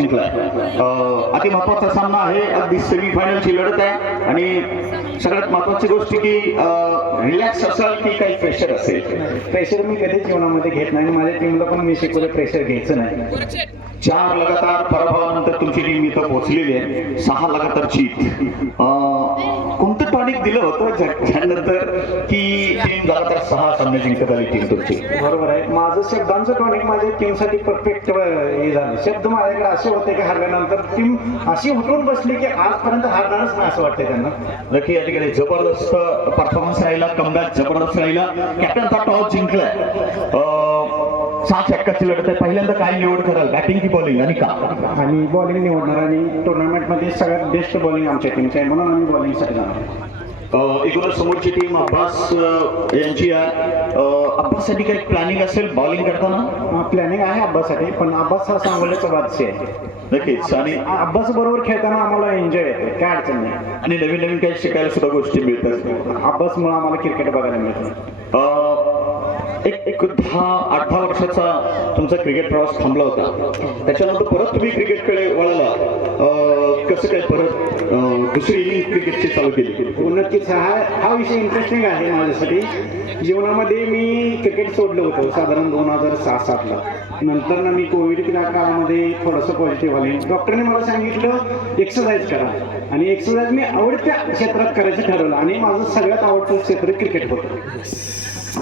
जिंकला. अति महत्त्वाचा सामना आहे. अगदी सेमीफायनलची लढत आहे. आणि सगळ्यात महत्वाची गोष्ट की रिलॅक्स असाल की काही प्रेशर असेल. प्रेशर मी कधीच जीवनामध्ये घेत नाही. माझ्या टीमला पण मी शिकवलं प्रेशर घ्यायचं नाही. चार लगातार पराभवानंतर तुमची टीम इथं पोहोचलेली आहे. सहा लगातार जीत. अं, कोणतं टॉनिक दिलं होतं. त्यानंतर की टीम लगातार सहा सामने जिंकत आली टीम तुमची बरोबर आहे. माझं शब्दांचं टॉनिक माझ्या टीमसाठी परफेक्ट हे झालं. शब्द माझ्याकडे असे होते की हरल्यानंतर टीम अशी उठून बसली की आजपर्यंत हारणारच नाही असं वाटतंय त्यांना. नक्की या ठिकाणी जबरदस्त परफॉर्मन्स राहिला. कमबॅक जबरदस्त राहिला. कॅप्टनचा टॉस जिंकलाय. सहा चक्काची लढत आहे. पहिल्यांदा काय निवड कराल? बॅटिंग की बॉलिंग आणि का? आम्ही बॉलिंग निवडणार आणि टुर्नामेंटमध्ये सगळ्यात बेस्ट बॉलिंग आमच्या टीमची आहे. म्हणून आम्ही बॉलिंगसाठी जाणार. एकूणच समोरची टीम अब्बास यांची अब्बाससाठी काही प्लॅनिंग असेल बॉलिंग करताना? प्लॅनिंग आहे अब्बासाठी पण अब्बास हा सांगोल्याचा बादशी आहे. नक्कीच. आणि अब्बास बरोबर खेळताना आम्हाला एन्जॉय येते काय अडचण नाही. आणि नवीन नवीन काही शिकायला सुद्धा गोष्टी मिळतात. अब्बासमुळे आम्हाला क्रिकेट बघायला मिळतं. एक एक दहा आठ दहा वर्षाचा तुमचा क्रिकेट प्रवास थांबला होता. त्याच्यानंतर परत तुम्ही क्रिकेटकडे वळाला. कसं काय परत दुसरी इनिंग क्रिकेटची चालू केली. हो, नक्कीच. हा हा विषय इंटरेस्टिंग आहे माझ्यासाठी. जीवनामध्ये मी क्रिकेट सोडलं होतं साधारण दोन हजार सहा सातला. नंतर ना मी कोविड काळामध्ये थोडंसं पॉझिटिव्ह आले. डॉक्टरने मला सांगितलं एक्सरसाइज करा. आणि एक्सरसाइज मी आवडत्या क्षेत्रात करायचं ठरवलं. आणि माझं सगळ्यात आवडतं क्षेत्र क्रिकेट होतं.